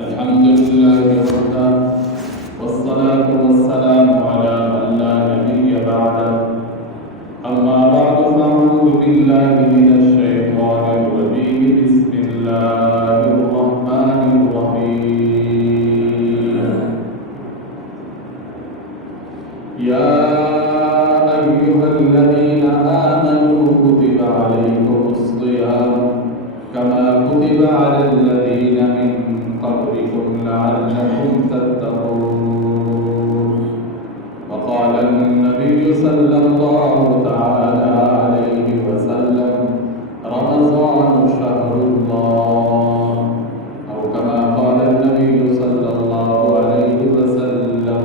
الحمد لله وحده والصلاة والسلام على من لا نبي بعده أما بعد فأعوذ بالله من الشيطان الرجيم بسم الله الرحمن الرحيم يا أيها الذين آمنوا كتب عليكم الصيام كما كتب على الذين من قبلكم لعلكم تتقون وقال النبي صلى الله تعالى عليه وسلم رمضان شهر الله أو كما قال النبي صلى الله عليه وسلم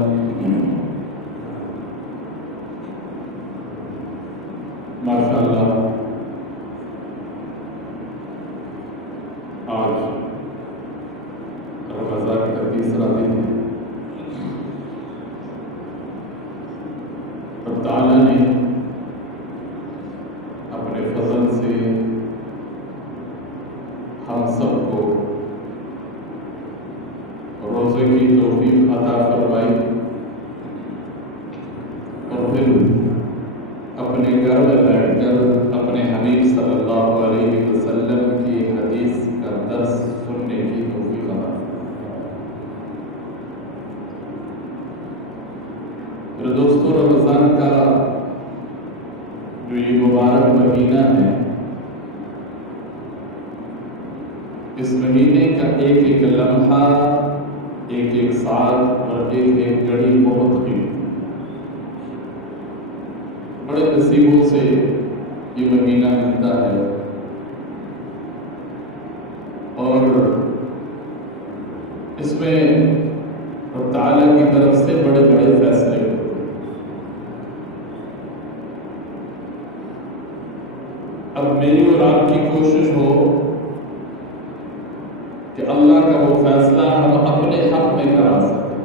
ما شاء الله آج رمضان کا تیسرا دن ہے اور تعالیٰ نے اپنے فضل سے ہم سب کو روزے کی توفیق عطا فرمائی اور پھر اپنے گھر میں بیٹھ کر اپنے حبیب صلی اللہ علیہ وسلم کی حدیث کا درس سننے کی توفیق عطا میرے دوستو، رمضان کا جو یہ مبارک مہینہ ہے، اس مہینے کا ایک ایک لمحہ، ایک ایک ساتھ اور ایک ایک گھڑی بہت قیمتی، بڑے نصیبوں سے یہ مہینہ ملتا ہے اور اس میں رب تعالیٰ کی طرف سے بڑے بڑے فیصلے ہوتے ہیں۔ اب میری اور آپ کی کوشش ہو کہ اللہ کا وہ فیصلہ ہم اپنے حق میں کرا سکیں۔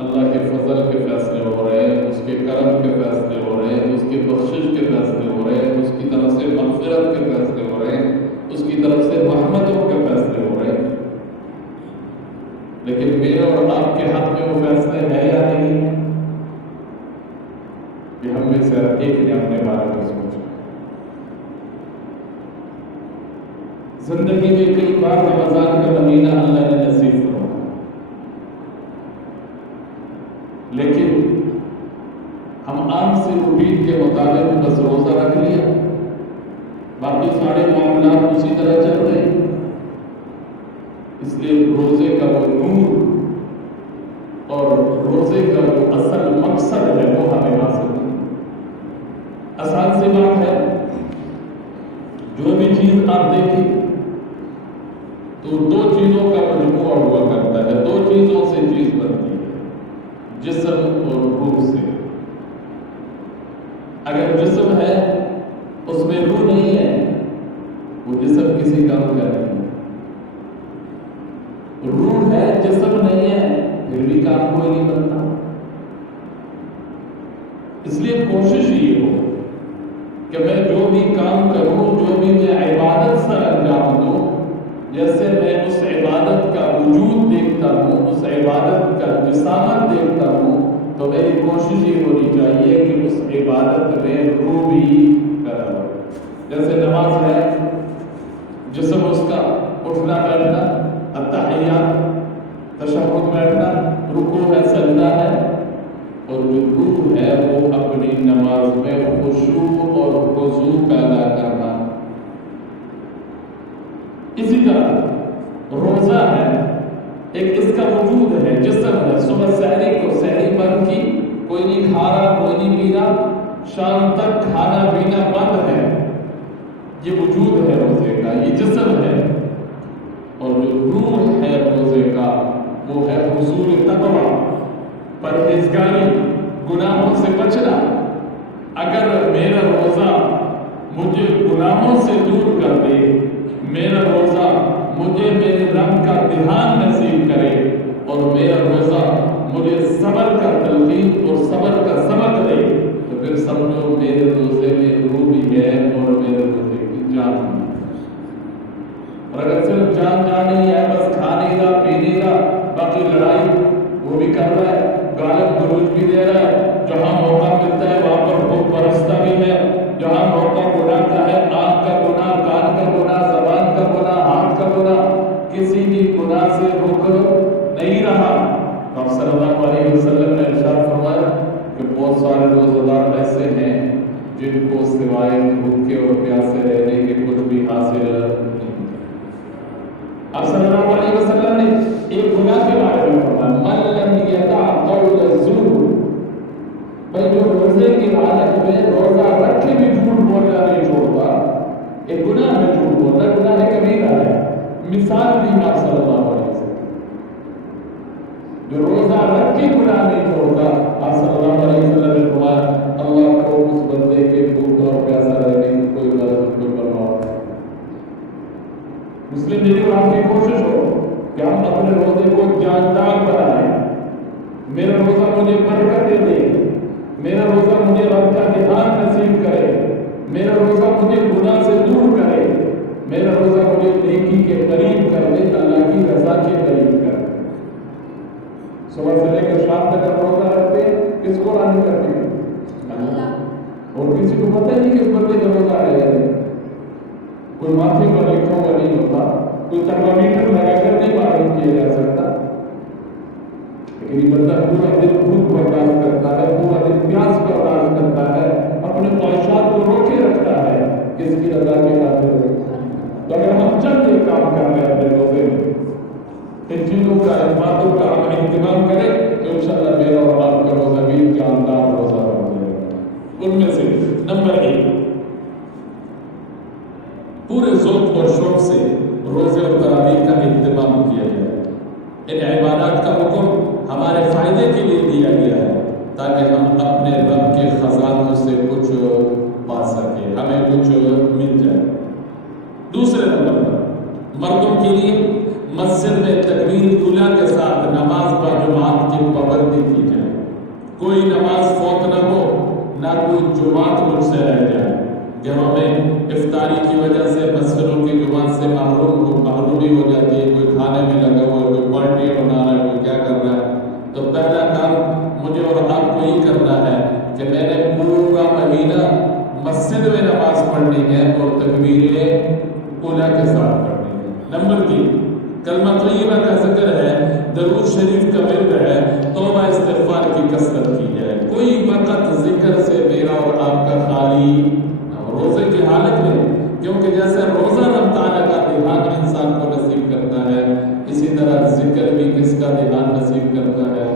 اللہ کے فضل کے فیصلے ہو رہے ہیں، اس کے کرم کے فیصلے ہو رہے ہیں، اس کی بخشش کے فیصلے ہو رہے ہیں، اس کی طرف سے مغفرت کے فیصلے ہو رہے ہیں، اس کی طرف سے رحمتوں کے فیصلے ہو رہے ہیں، لیکن میرے اور آپ کے حق میں وہ فیصلے ہیں یا نہیں ہے؟ کہ ہم میں سے ایک نے اپنے بارے میں سوچا۔ زندگی میں کئی بار رمضان کا مہینہ اللہ نے نصیب فرمایا، لیکن ہم عام سے روٹین کے مطابق بس روزہ رکھ لیا، باقی سارے معاملات اسی طرح چل رہے ہیں۔ اس لیے روزے کا وہ نور اور روزے کا وہ اصل مقصد ہے وہ ہمیں حاصل نہیں۔ آسان سی بات ہے، جو بھی چیز آپ دیکھیں تو دو چیزوں کا مجموعہ ہوا کرتا ہے، دو چیزوں سے چیز بنتی ہے، جسم اور روح سے۔ اگر جسم ہے اس میں روح نہیں ہے، وہ جسم کسی کام کا نہیں ہے۔ روح ہے، جسم نہیں ہے، پھر بھی کام کوئی نہیں بنتا۔ اس لیے کوشش یہ ہو کہ میں جو بھی کام کروں، جو بھی میں عبادت سر انجام دوں، جیسے میں اس عبادت کا وجود دیکھتا ہوں، اس عبادت کا جسامت دیکھتا ہوں، تو میری کوشش یہ ہونی چاہیے کہ اس عبادت میں روح بھی پیدا ہو۔ جیسے نماز ہے، جسم اس کا اٹھنا بیٹھنا، التحیات، تشہد بیٹھنا، رکوع ہے، سجدہ ہے، اور جو روح ہے وہ اپنی نماز میں خشوع اور خضوع پیدا کرنا۔ اسی طرح روزہ ہے، ایک اس کا وجود ہے، جسم ہے، صبح سحری کو سحری بند کی، کوئی نہیں کھا رہا، کوئی نہیں پی رہا، شام تک کھانا پینا بند ہے، یہ وجود ہے روزے کا، یہ جسم ہے۔ اور جو روح ہے روزے کا وہ ہے حضور تقویٰ، پرہیزگاری، گناہوں سے بچنا۔ اگر میرا روزہ مجھے گناہوں سے دور کر دے، میرا روزہ مجھے میرے رب کا دھیان نصیب کرے، اور میرا روزہ مجھے صبر کا تلقین اور صبر کا سبق دے، تو پھر سمجھو میرے روزے میں روح بھی ہے اور میرے روزے کی جان بھی ہے۔ اور اگر صرف جان جانی ہے، بس پڑھ رہا ہے، غالب دروج بھی دے رہا ہے، جہاں موقع ملتا ہے وہاں پر خود پرستہ بھی ہے، جہاں موقع گناہ کا ہے، آنکھ کا گناہ، کان کا گناہ، زبان کا گناہ، ہاتھ کا گناہ، کسی بھی گناہ سے رک نہیں رہا۔ آپ صلی اللہ علیہ وسلم نے ارشاد فرمایا کہ بہت سارے روزہ دار ایسے ہیں جن کو سوائے بھوکے اور پیاسے رہنے کے کچھ بھی حاصل نہیں۔ آپ صلی اللہ علیہ وسلم نے ایک گناہ کے بارے میں فرمایا، من لم یدع قول الزور، بھائی جو روزے کی حالت میں روزہ رکھ کے بھی جھوٹ بولنا نہیں چھوڑتا، ایک گناہ میں جھوٹ بولنا گناہ کبیرہ ہے۔ مثال دی آپ صلی اللہ علیہ وسلم، جو روزہ رکھ کے گناہ نہیں چھوڑتا، آپ صلی اللہ علیہ وسلم نے فرمایا اللہ کو اس بندے کے بھوکا اور پیاسا رہنے کی کوئی غرض نہیں کرنا۔ مسلم میری اور آپ کی کوشش ہو کہ ہم اپنے روزے کو جاندار بنائیں، میرا روزہ مجھے برکتیں دے، میرا روزہ مجھے رب کا دھیان نصیب کرے، میرا روزہ مجھے گناہ سے دور کرے، میرا روزہ مجھے نیکی کے قریب کر دے، اللہ کی رضا کے قریب کر دے۔ صبح سے لے کر شام تک ہم روزہ رکھتے ہیں، کس کو راضی کرتے ہیں؟ اللہ۔ اور کسی کو پتہ نہیں کہ اس بندے کا روزہ ہے یا نہیں، کوئی ماتھے پر لکھا ہوا نہیں ہوتا، کوئی ترمامیٹر لگا کر نہیں معلوم کیا جا سکتا، لیکن یہ بندہ پورا دن بھوک برداشت کرتا ہے، پورا دن پیاس برداشت کرتا ہے، اپنے خواہشات کو روکے رکھتا ہے، کس کی رضا کے خاطر۔ تو اگر ہم چند ایک کام کر رہے ہیں اپنے روزے میں، ان چیزوں کا ان باتوں کا ہم اہتمام کریں تو انشاءاللہ میرا اور آپ کا روزہ بھی جاندار روزہ بن جائے گا۔ ان میں سے نمبر 1، پورے ذوق اور شوق سے روزے اور تراویح کا اہتمام کیا جائے۔ ان عبادات کا حکم ہمارے فائدے کے لیے دیا گیا ہے تاکہ ہم اپنے رب کے خزانوں سے کچھ پا سکیں، ہمیں کچھ مل جائے۔ دوسرے نمبر پر مردوں کے لیے مسجد میں تکبیر اولیٰ کے ساتھ نماز باجماعت کی پابندی کی جائے، کوئی نماز فوت نہ ہو، نہ کوئی جماعت مجھ سے رہ جائے۔ گھروں میں افطاری کی وجہ سے مسجدوں کی جماعت سے محرومی ہو جاتی ہے، کوئی کھانے میں لگا ہوا ہے، کوئی پارٹیاں بنا رہا ہے، کوئی کیا کر رہا ہے، تو پہلا کام مجھے اور آپ کو یہ کرنا ہے کہ میں نے پورا مہینہ مسجد میں نماز پڑھنی ہے اور تکبیریں اولیٰ کے ساتھ پڑھنی ہے۔ نمبر 3، کلمہ طیبہ کا ذکر ہے، درود شریف کا ورد ہے، توبہ استغفار کی کثرت کی جائے۔ کوئی وقت ذکر سے میرا اور آپ کا خالی روزے کی حالت میں، کیونکہ جیسے روزہ رب تعالیٰ کا دھیان انسان کو نصیب کرتا ہے، اسی طرح ذکر بھی کس کا دھیان نصیب کرتا ہے؟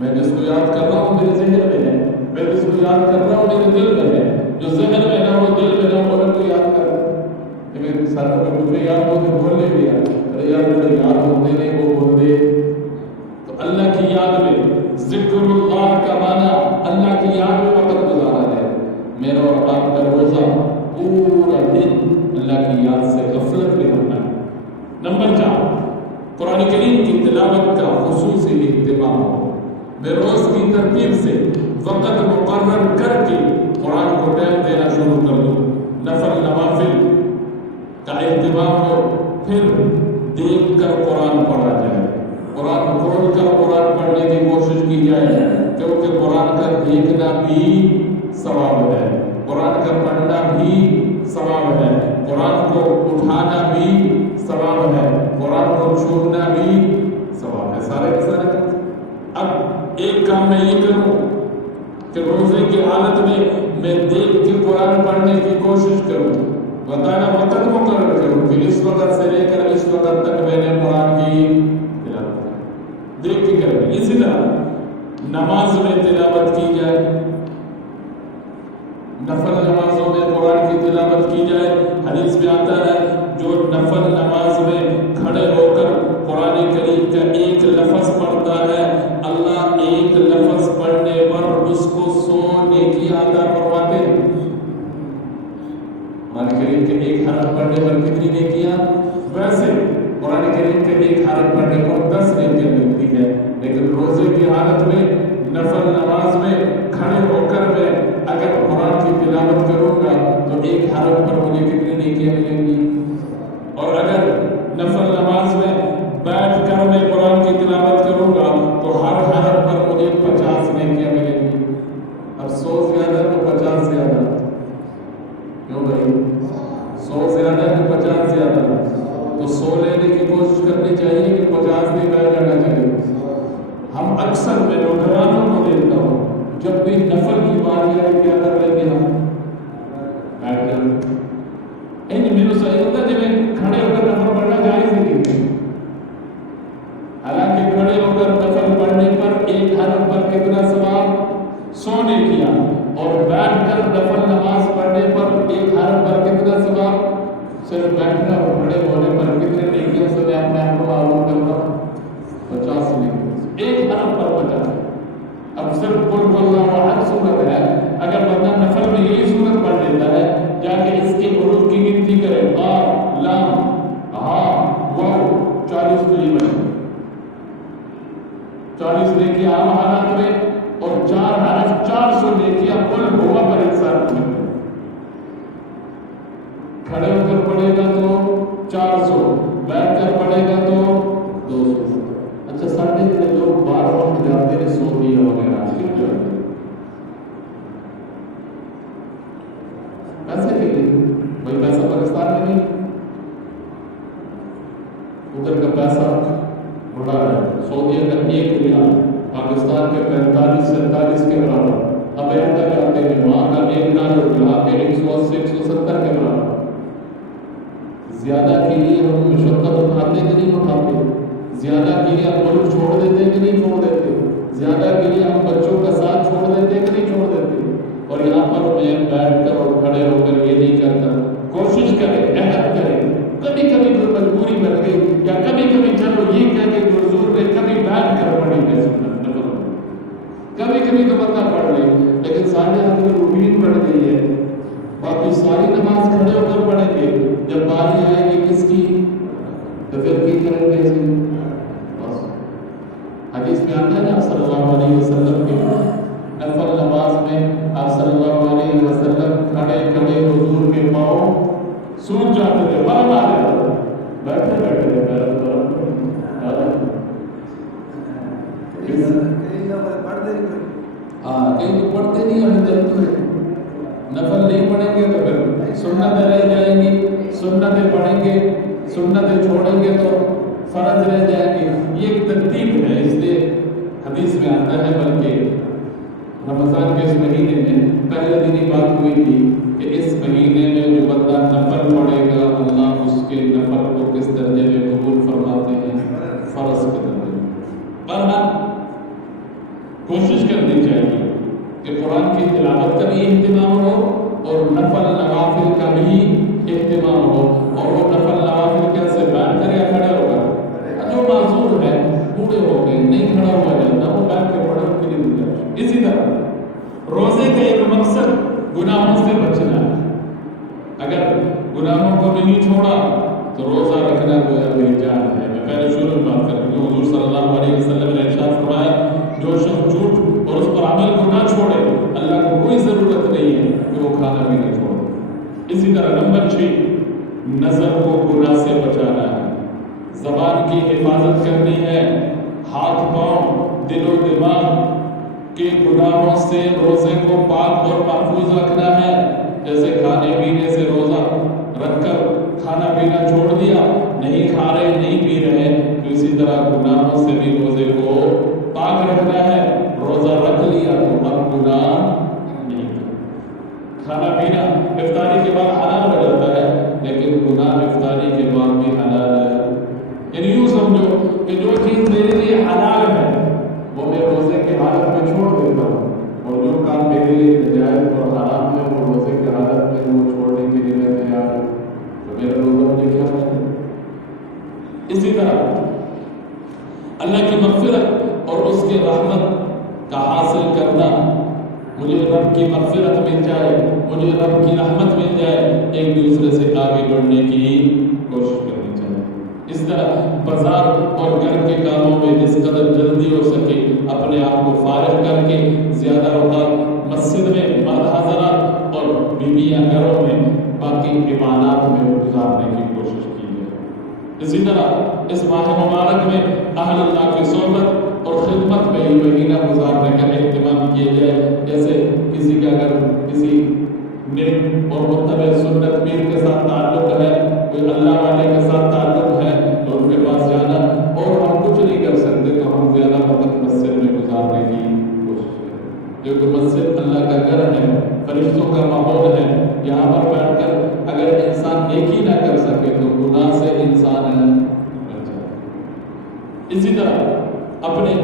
میں جس کو یاد کر رہا ہوں میرے ذہن میں ہے، میں جس کو یاد کر رہا ہوں میرے دل میں ہے، جو ذہن میں نہ ہو دل میں نہ ہو ان کو یاد کر رہا ہوں۔ میرے ساتھ میں مجھے یاد ہوتے بولنے بھی ارے یار مجھے یاد ہوتے نہیں وہ بول دے، تو اللہ کی یاد میں ذکر اللہ کا معنی اللہ کی یاد میں وقت گزارا ہے۔ میرا اور آپ کا روزہ پورا دن اللہ کی یاد سے غفلت میں ہونا ہے۔ نمبر 4، قرآن کریم کی تلاوت کا خصوصی اہتمام ہو۔ میں روز کی ترتیب سے وقت مقرر کر کے قرآن کو ٹائم دینا شروع کر دوں، نفل نوافل کا اہتمام ہو، پھر دیکھ کر قرآن پڑھا جائے، قرآن کھول کر قرآن پڑھنے کی کوشش کی جائے، کیونکہ قرآن کا دیکھنا بھی ثواب ہے، قرآن کا پڑھنا بھی ثواب ہے، قرآن کو اٹھانا بھی ثواب ہے، قرآن کو چھوڑنا بھی ثواب ہے، سارے کے سارے۔ اب ایک کام میں یہ کروں کہ روزے کی حالت میں دیکھ کے قرآن پڑھنے کی کوشش کروں، بتانا وقت مقرر کروں کہ اس وقت سے لے کر اس وقت تک میں نے قرآن کی تلاوت دیکھ کے کریں۔ اسی طرح نماز میں تلاوت کی جائے، نفل نمازوں میں قرآن کی تلاوت کی جائے۔ حدیث میں آتا ہے جو نفل نماز میں کھڑے ہو کر قرآن کریم کا ایک لفظ پڑھتا ہے، اللہ ایک لفظ پڑھنے پر اس کو 100 نیکیاں عطا فرماتے ہیں۔ قرآن کریم کے ایک حرف پڑھنے پر کتنی نیکیاں؟ ویسے قرآن کریم کے ایک حرف پڑھنے پر 10 نیکیاں ملتی ہے، لیکن روزے کی حالت میں نفل نماز میں کھڑے ہو کر میں اگر قرآن کی تلاوت کروں گا تو ایک حرف پر مجھے کتنی نیکیاں ملیں گی، اور اگر نفل نماز میں بیٹھ کر میں قرآن کی تلاوت کروں گا تو تو 100 لینے کی کوشش کرنی چاہیے کہ 50 بھی بیٹھ جانا چاہیے. ہم اکثر میں نوجوانوں کو دیکھتا ہوں جب بھی نفل کی باری آئے کیا کر رہے ہیں ہم بیٹھ کر میرے صحیح ہوتا ہے جب کھڑے ہو کر نفل پڑھنا جائز نہیں. حالانکہ کھڑے ہو کر نفل پڑھنے پر ایک حرف پر کتنا ثواب 100 نیکیاں اور بیٹھ کر نفل نماز پڑھنے پر ایک حرف پر کتنا ثواب. صرف بیٹھنا اور کھڑے ہونے پر کتنے نیکیاں سے میں اپنے آپ کو معلوم کرتا ہوں 50 نیکیاں ایک حرف پر 50. اب صرف قل اللہ احد سورت ہے, اگر بندہ نفل میں یہی سورت پڑھ لیتا ہے جا کے اس کے حروف کی گنتی کرے قاف لام ہا واو 40 تو یہ بنے 40 نیکیاں عام حالات میں اور 4 حرف 400 نیکیاں قل ہوا پر انسان کو. کھڑے ہو کر پڑھے گا تو 400, بیٹھ کر پڑھے گا تو 200. اچھا ساڑھے اتنے لوگ بار وقت جاتے ہیں 100 دیا وغیرہ کیوں جاتے ہیں؟ پیسے کے لیے. بھائی پیسہ پاکستان میں نہیں, ادھر کا پیسہ بڑا ہے. سعودیہ کا 1 ریال پاکستان کے 45-47 کے برابر. امریکہ جاتے ہیں وہاں کا $1 یہاں کے 180-170 کے برابر. زیادہ کے لیے ہم مشقت اٹھاتے کہ نہیں اٹھاتے؟ زیادہ کے لیے ہم ملک چھوڑ دیتے کہ نہیں چھوڑ دیتے؟ زیادہ کے لیے ہم بچوں کا ساتھ چھوڑ دیتے کہ نہیں چھوڑ دیتے؟ اور یہاں پر میں بیٹھ کر اور کھڑے ہو کر یہ نہیں کرتا. کوشش کریں, عہد کریں. کبھی کبھی کوئی مجبوری بن گئی یا کبھی کبھی چلو یہ کہہ کے حضور نے کبھی بیٹھ کر پڑھی ہے سنت نفل, کبھی کبھی تو بندہ پڑھ لے, لیکن سارے ہمیں روٹین بڑھ گئی ہے. باقی ساری نماز کھڑے ہو کر پڑھیں گے, جب باری آئے گی کس کی تو پھر کی کریں گے اسے. بس حدیث میں آتا ہے نا صلی اللہ علیہ وسلم کی نفل نماز میں آپ صلی اللہ علیہ وسلم کھڑے کھڑے حضور کے پاؤں سوکھ جاتے تھے, مرم آ جاتا تھا, بیٹھے بیٹھے کہیں تو پڑھتے نہیں اور چلتے نفل نہیں پڑھیں گے تو پھر سنتیں رہ جائیں گی, سنتیں پڑھیں گے, سنتیں چھوڑیں گے تو فرض رہ جائیں گے. یہ ایک ترتیب ہے. اس لیے حدیث میں آتا ہے, بلکہ رمضان کے اس مہینے میں پہلے دن ہی بات ہوئی تھی کہ اس مہینے میں جو بندہ نفل پڑھے گا اللہ اس کے نفل کو کس درجے میں قبول فرماتے ہیں, فرض کے درجے میں. بہرحال کوشش کرنی چاہیے کہ قرآن کی تلاوت کا بھی اہتمام ہو اور نفل نوافل کا بھی اہتمام ہو. اور وہ نفل نوافل کیسے, بیٹھ کر یا کھڑے ہو کر. جو معذور ہے, بوڑھے ہو گئے, نہیں کھڑا ہوا جاتا, وہ بیٹھ کے پڑھے ان کے لیے مل جائے. اسی طرح روزے کا ایک مقصد گناہوں سے بچنا ہے. اگر گناہوں کو نہیں چھوڑا تو روزہ رکھنا گویا بے جان ہے. میں پہلے شروع میں بات کر رہا ہوں, حضور صلی اللہ علیہ وسلم نے ارشاد فرمایا جو شخص جھوٹ اور اس پر عمل کو نہ چھوڑے اللہ کو کوئی ضرورت نہیں ہے کہ وہ کھانا بھی نہ چھوڑے. اسی طرح نمبر 6 نظر کو گناہ سے بچانا ہے, زبان کی حفاظت کرنی ہے, ہاتھ پاؤں دل و دماغ کے گناہوں سے روزے کو پاک اور محفوظ رکھنا ہے. جیسے کھانے پینے سے روزہ رکھ کر کھانا پینا چھوڑ دیا, نہیں کھا رہے نہیں پی رہے, تو اسی طرح گناہوں سے بھی روزے کو پاک رکھنا ہے. روزہ رکھ لیا تو اب گناہ نہیں کرنا. کھانا پینا افطاری کے بعد حلال ہو جاتا ہے, لیکن گناہ افطاری کے بعد بھی حلال ہے. یعنی یوں سمجھو کہ جو چیز میرے لیے حلال ہے وہ میں روزے کی حالت میں چھوڑ دیتا ہوں, اور جو کام میرے لیے ناجائز اور حرام ہے وہ روزے کی حالت میں وہ چھوڑنے کے لیے میں تیار ہوں, تو میرا روزہ مجھے کیا ہے. اسی طرح اللہ کی مغفرت اور اس کی رحمت کا حاصل کرنا, مجھے رب کی مغفرت مل جائے, مجھے رب کی رحمت مل جائے, ایک دوسرے سے آگے بڑھنے کی کوشش کرنی چاہیے. اس طرح بازار اور گھر کے کاموں میں جس قدر جلدی ہو سکے اپنے آپ کو فارغ کر کے زیادہ اوقات مسجد میں مرد حضرات اور بیویاں گھروں میں باقی عبادات میں گزارنے کی کوشش کی جائے. اسی طرح اس ماہ مبارک میں اہل اللہ کی صحبت اور خدمت میں یہ مہینہ گزارنے کا اہتمام کیا جائے. جیسے کسی کا اگر کسی نیک اور متبع سنت پیر کے ساتھ تعلق ہے, کوئی اللہ والے کے ساتھ تعلق اسی طرح اپنے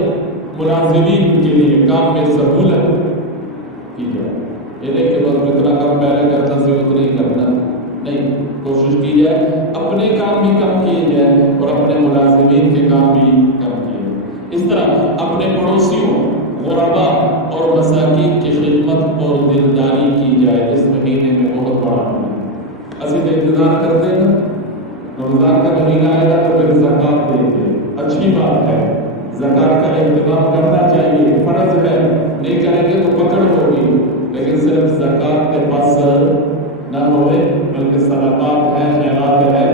ملازمین کے لیے کام میں سہولت کی جائے، یہ نہیں کہ بس جتنا کام پہلے کرتا سی اتنا ہی کرنا، نہیں، کوشش کی جائے اپنے کام بھی کم کیے جائے اور اپنے ملازمین کے کام بھی کم کیے جائے۔ اس طرح اپنے پڑوسیوں، غرباء اور مساکین کی خدمت اور دلداری کی جائے۔ اس مہینے میں بہت بڑا مہینہ، اسی تو انتظار کرتے ہیں، رمضان کا مہینہ آئے گا تو پھر زکوٰۃ دیں گے، اچھی بات ہے، زکوٰۃ کا اہتمام کرنا چاہیے، فرض ہے، نہیں کریں گے تو پکڑ ہوگی، لیکن صرف زکوٰۃ کے پاس نہ ہوئے بلکہ صدقات ہے، خیرات ہے۔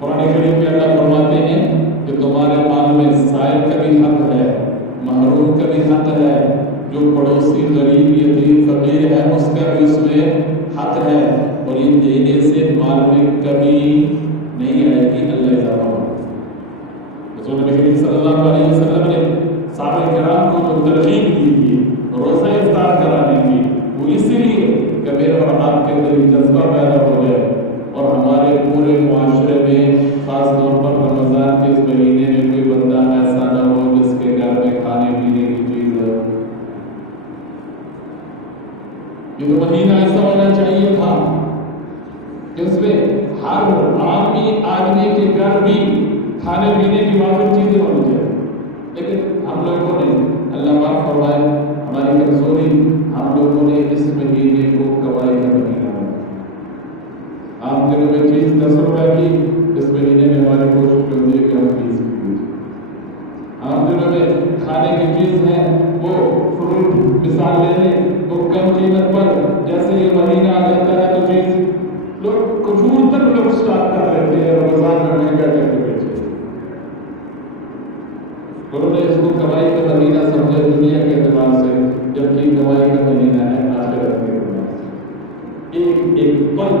قرآن کریم میں اللہ فرماتے ہیں کہ تمہارے مال میں سائل کا بھی حق ہے، محروم کا بھی حق ہے، جو پڑوسی غریب یتیم فقیر ہے اس کا بھی اس میں حق ہے، اور یہ دینے سے مال میں کمی نہیں آئے گی، اللہ اضافہ ہوگا۔ رسول کریم صلی اللہ علیہ وسلم نے صحابہ کرام کو جو ترغیب دی تھی روزہ افطار کرانے کی، وہ اسی لیے کہ میرے اور آپ کے اندر جذبہ پیدا ہو جائے اور ہمارے پورے معاشرے میں خاص طور پر رمضان کے اس مہینے میں کوئی بندہ ایسا نہ ہو جس کے گھر میں کھانے پینے کی چیز ہے۔ یہ تو مہینہ ایسا ہونا چاہیے تھا کہ اس میں ہر آدمی کے گھر بھی کھانے پینے کی واجب چیزیں ہونی چاہیے، لیکن ہم لوگوں نے، اللہ پاک فرمائے ہماری کمزوری، ہم لوگوں نے اس مہینے کو کمائی کا مہینہ بنایا۔ عام دنوں میں چیز 10 روپے کی، اس مہینے میں ہماری کوشش ہوتی ہے کہ ہم 20 کی بیچیں۔ عام دنوں میں کھانے کی چیز ہے وہ فروٹ مثال لے لیں تو کم قیمت پر، جیسے یہ مہینہ آ جاتا ہے تو چیز لوگ کھجور تک لوگ اسٹارٹ کر لیتے ہیں رمضان میں مہنگا کر کے بیچے۔ انہوں نے اس کو کمائی کا مہینہ سمجھا دنیا کے اعتبار سے، جبکہ کمائی کا مہینہ ہے آخرت کے اعتبار سے۔ ایک ایک پل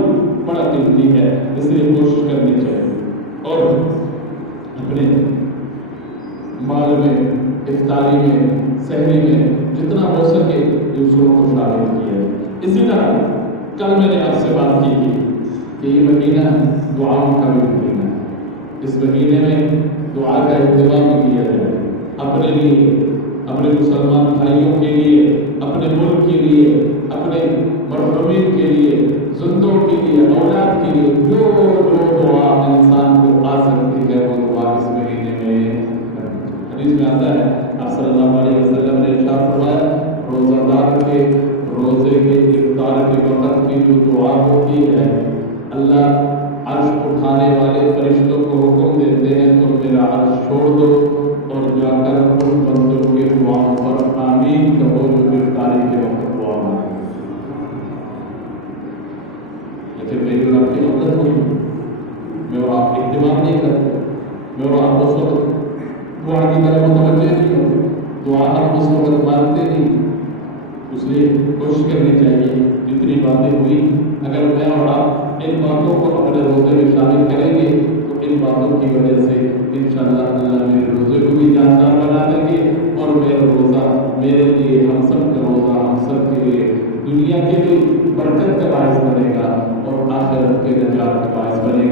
بڑا قیمتی ہے، اس لیے کوشش کرنی چاہیے اور اپنے مال میں، افطاری میں، سحری میں جتنا ہو سکے دوسروں کو شامل کیا۔ اسی طرح کل میں نے آپ سے بات کی تھی کہ یہ مہینہ دعاؤں کا بھی مہینہ ہے، اس مہینے میں دعا کا اہتمام کیا جائے، اپنے لیے، اپنے مسلمان بھائیوں کے لیے، اپنے ملک کے لیے، اپنے مرحومین کے لیے، زندوں کے لیے، اولاد کے لیے، جو دعا انسان کو آ سکتی ہے وہ دعا اس مہینے میں۔ حدیث میں آتا ہے آپ صلی اللہ علیہ وسلم نے ارشاد فرمایا روزہ دار کے روزے کے افطار کے وقت کی جو دعا ہوتی ہے، اللہ عرش اٹھانے والے فرشتوں کو حکم دیتے ہیں تم میرا عرش چھوڑ دو اور جا کر ان بندوں کے دعاؤں پر آمین کہو جو افطاری کے وقت دعا مانگتے ہیں۔ لیکن میری اور آپ کی مدد ہوئی، میں اور آپ اہتمام نہیں کرتے، میں اور آپ اس وقت دعا کی طرف متوجہ نہیں ہوتے، دعا ہم اس وقت مانگتے نہیں۔ اس لیے کوشش کرنی چاہیے جتنی باتیں ہوئی، اگر میں اور آپ ان باتوں کو اپنے روزے میں شامل کریں گے تو ان باتوں کی وجہ سے انشاءاللہ اللہ میرے روزے کو بھی جاندار بنا دیں گے اور میرا روزہ میرے لیے، ہم سب کا روزہ ہم سب کے لیے دنیا کے لیے برکت کا باعث بنے گا اور آخرت کے نجات کا باعث بنے گا۔